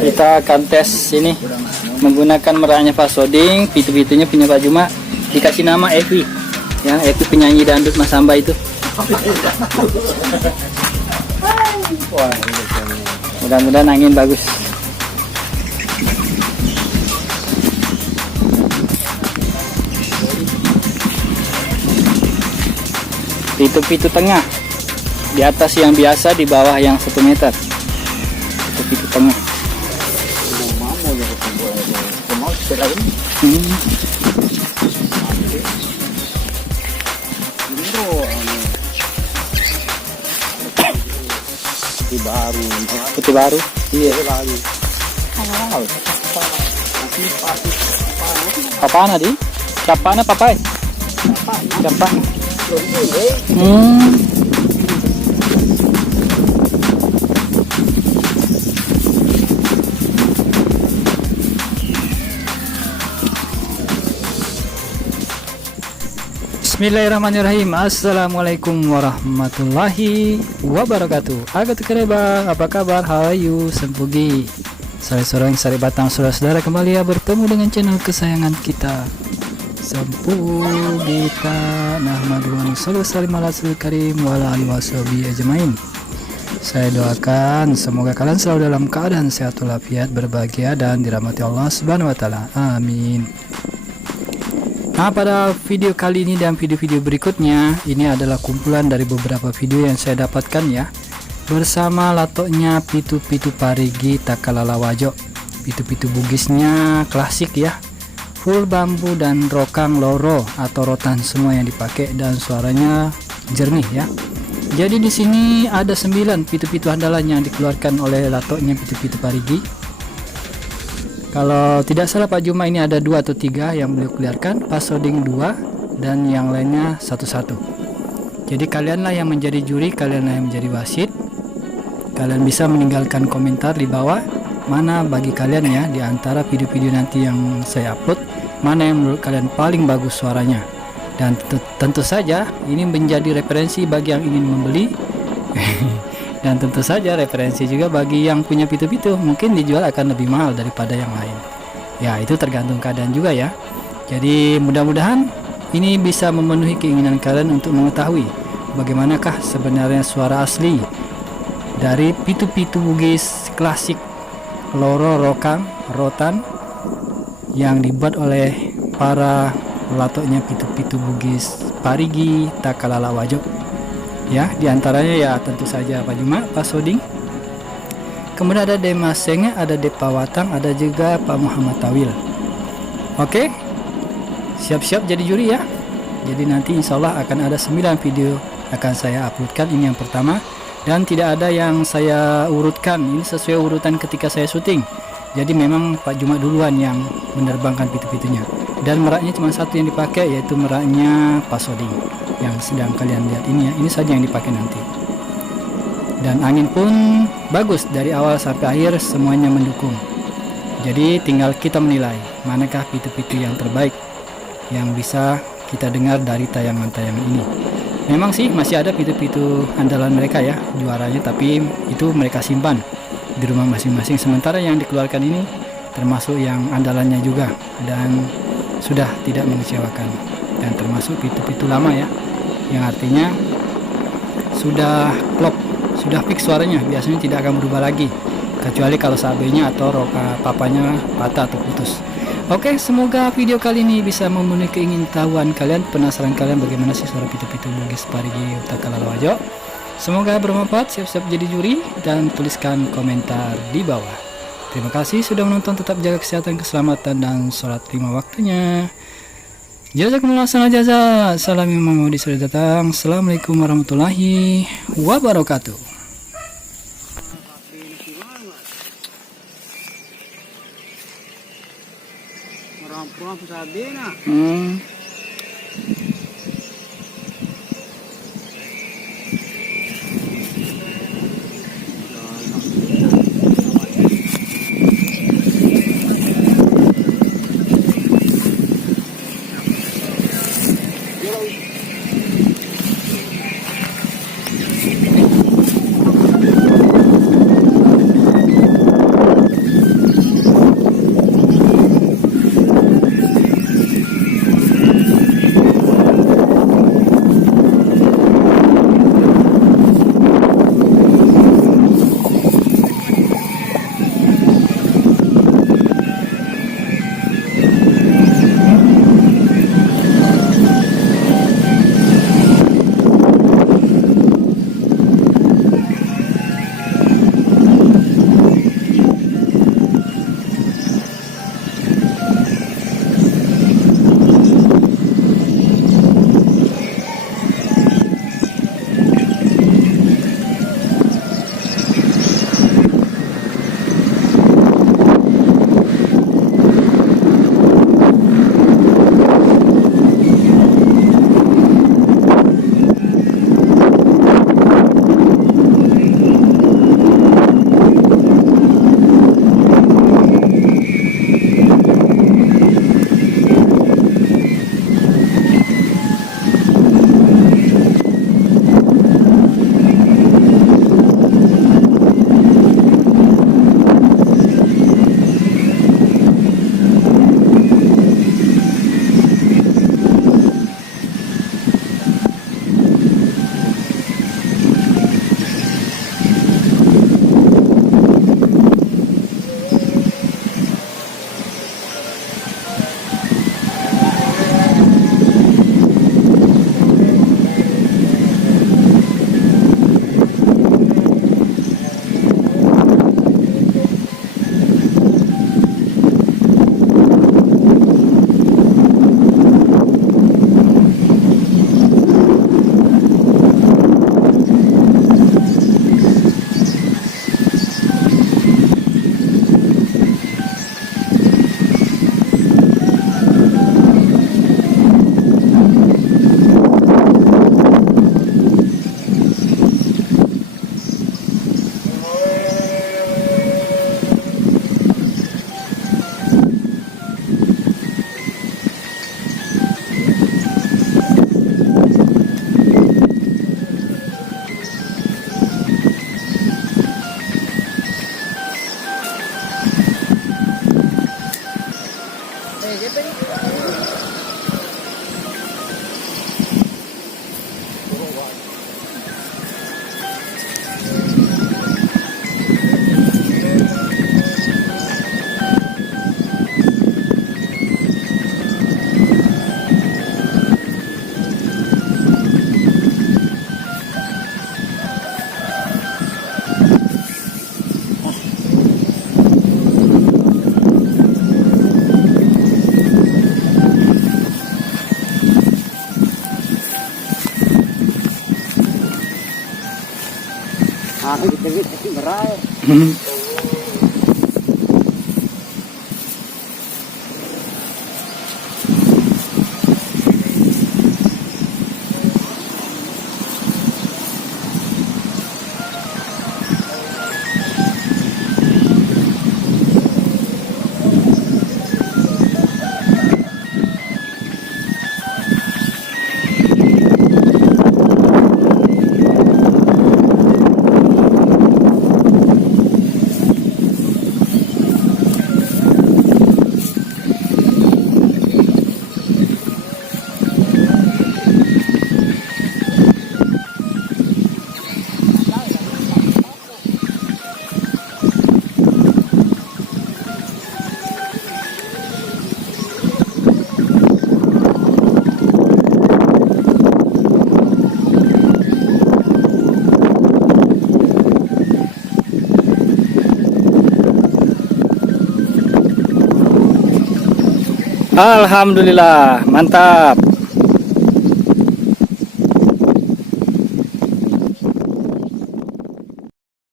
Kita akan tes ini menggunakan meraknya Fasoding. Pitu-pitunya punya Pak Juma, dikasih nama Evi, ya, Evi penyanyi dangdut Mas Hamba itu. Mudah-mudahan angin bagus. Pitu-pitu tengah, di atas yang biasa, di bawah yang 1 meter. Pitu tengah. Putih baru. Iya, baru. Apaan tadi? Siapaan papai? Siapa? Bismillahirrahmanirrahim. Assalamualaikum warahmatullahi wabarakatuh. Agak kereba, apa kabar? How are you? Sempugi. Saya seorang sari batang saudara-saudara kembali ya bertemu dengan channel kesayangan kita. Sempugi kita nahmadu wa nusalli ala rasulil karim wa ala alihi washabihi ajmain. Saya doakan semoga kalian selalu dalam keadaan sehat walafiat, berbahagia dan dirahmati Allah Subhanahu wa taala. Amin. Nah, pada video kali ini dan video-video berikutnya, ini adalah kumpulan dari beberapa video yang saya dapatkan ya, bersama latoknya pitu-pitu parigi takalalawajo. Pitu-pitu bugisnya klasik ya, full bambu dan rokang loro atau rotan semua yang dipakai, dan suaranya jernih ya. Jadi di sini ada 9 pitu-pitu andalan yang dikeluarkan oleh latoknya pitu-pitu parigi. Kalau tidak salah Pak Juma ini ada 2 atau 3 yang beliau keluarkan, Fasoding 2 dan yang lainnya 1-1. Jadi kalianlah yang menjadi juri, kalianlah yang menjadi wasit. Kalian bisa meninggalkan komentar di bawah mana bagi kalian ya, di antara video-video nanti yang saya upload, mana yang menurut kalian paling bagus suaranya. Dan tentu saja ini menjadi referensi bagi yang ingin membeli. Dan tentu saja referensi juga bagi yang punya pitu-pitu, mungkin dijual akan lebih mahal daripada yang lain. Ya, itu tergantung keadaan juga ya. Jadi mudah-mudahan ini bisa memenuhi keinginan kalian untuk mengetahui bagaimanakah sebenarnya suara asli dari pitu-pitu bugis klasik loro, rokang, rotan yang dibuat oleh para latoknya pitu-pitu bugis parigi takalalawajo. Ya, diantaranya ya tentu saja Pak Juma, Fasoding. Kemudian ada Demas Senge, ada Depa Watang, ada juga Pak Muhammad Tawil. Oke, siap-siap jadi juri ya. Jadi nanti insya Allah akan ada 9 video akan saya uploadkan. Ini yang pertama, dan tidak ada yang saya urutkan. Ini sesuai urutan ketika saya syuting. Jadi memang Pak Juma duluan yang menerbangkan pitu-pitunya. Dan meraknya cuma 1 yang dipakai, yaitu meraknya Fasoding yang sedang kalian lihat ini ya. Ini saja yang dipakai nanti. Dan angin pun bagus dari awal sampai akhir, semuanya mendukung. Jadi tinggal kita menilai manakah pitu-pitu yang terbaik yang bisa kita dengar dari tayangan-tayangan ini. Memang sih masih ada pitu-pitu andalan mereka ya, juaranya, tapi itu mereka simpan di rumah masing-masing. Sementara yang dikeluarkan ini termasuk yang andalannya juga dan sudah tidak mengecewakan, dan termasuk pitu-pitu lama ya, yang artinya sudah klop, sudah fix suaranya, biasanya tidak akan berubah lagi kecuali kalau sabenya atau roka papanya patah atau putus. Oke, semoga video kali ini bisa memenuhi keingintahuan kalian, penasaran kalian bagaimana sih suara pitu-pitu bugis parigi takalalawajo. Semoga bermanfaat. Siap-siap jadi juri dan tuliskan komentar di bawah. Terima kasih sudah menonton, tetap jaga kesehatan, keselamatan, dan sholat 5 waktunya. Jazakumullah khairan jazaa. Salam Imam Mahdi sudah datang. Assalamualaikum warahmatullahi wabarakatuh. Aku diterit itu berai. Alhamdulillah, mantap.